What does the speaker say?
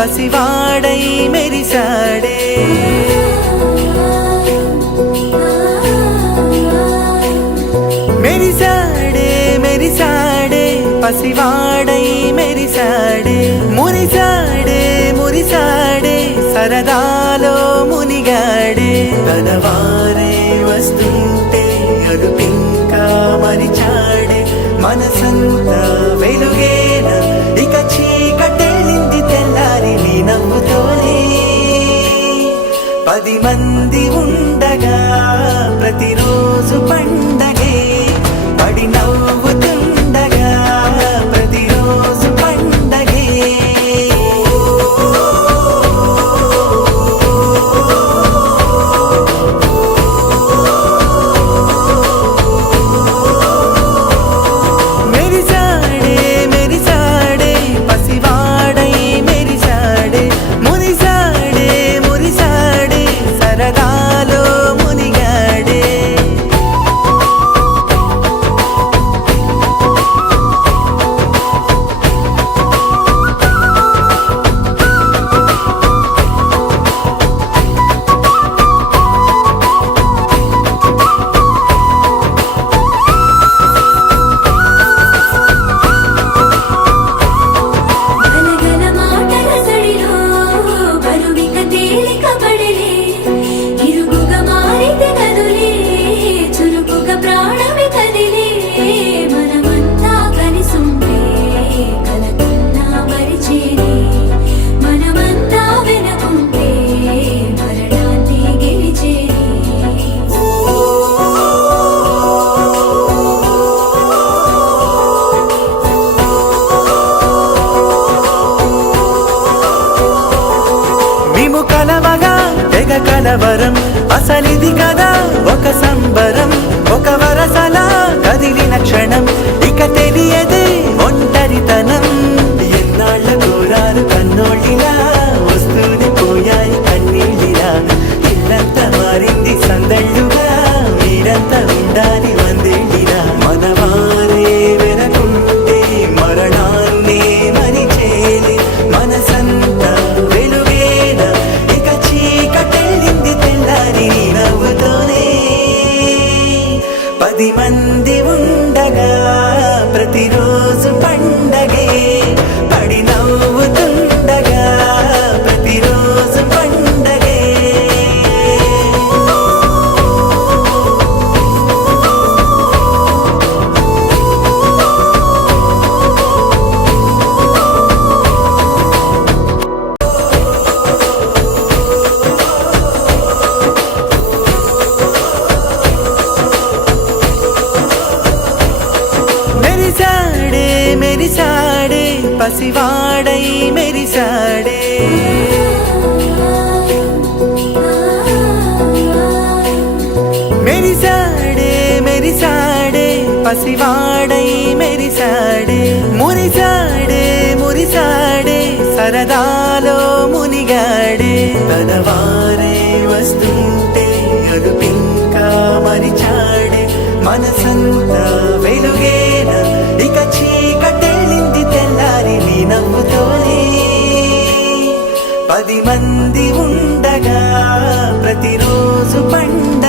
పసివాడై మెరిసాడే మెరిసాడే మెరిసాడే పసివాడై మెరిసాడే మురిసాడే మురిసాడే సరదాలో మునిగాడే తనవారే వస్తుంటే అదుపింకా మరిచాడే మనసంతా వెలుగేన ఇక చీకటెళ్ళింది తెల్లారి నీ నవ్వుతోనే 10 మంది ఉండగా ప్రతిరోజు పండగే పడి నవ్వుతుండగా ప్రతిరోజు పండగే మెరిసాడే మెరిసాడే పసివాడై మెరిసాడే మురిసాడే మురిసాడే సరదాలో మునిగాడే గలగల మాటల సడిలో బరువిక తేలిక పడలే ఇరుగుగా మారితే కదులే చురుకుగా ప్రాణమి కదిలే మనమంతా కలిసుంటే కలకన్నా మరిచేనే మనమంతా వెనకుంటే మరణాన్ని గెలిచేనే మేము కలవగా తెగ కలవరం అసలిది కదా ఒక సంబరం ఒక వరసలా కదిలిన క్షణం ఇక తెలియదే ఒంటరితనం ఎన్నాళ్ళ కోరారు కన్నోళ్ళిలా వస్తూనే పోయాయి కన్నీళ్ళిలా ఇల్లంతా మారింది సందళ్ళుగా మీరంతా ఉండాలి వందేళ్ళిలా మనవారే వెనకుంటే మరణాన్నే మరిచేలే మనసంతా వెలుగేన ఇక చీకటెళ్ళింది తెల్లారి నీ నవ్వుతోనే 10 మంది ఉండగా ప్రతిరోజు పండగే పడి నవ్వుతుండగా ప్రతిరోజు పండగే మెరిసాడే మెరిసాడే పసివాడై మెరిసాడే మెరిసాడే మెరిసాడే పసివాడై మెరిసాడే మురిసాడే మురిసాడే సరదాలో మునిగాడే తనవారే వస్తుంటే అదుపింకా మరిచాడే మనసంతా వెలుగేన ఇక చీకటెళ్ళింది తెల్లారి నీ నవ్వుతోనే 10 మంది ఉండగా ప్రతిరోజు పండ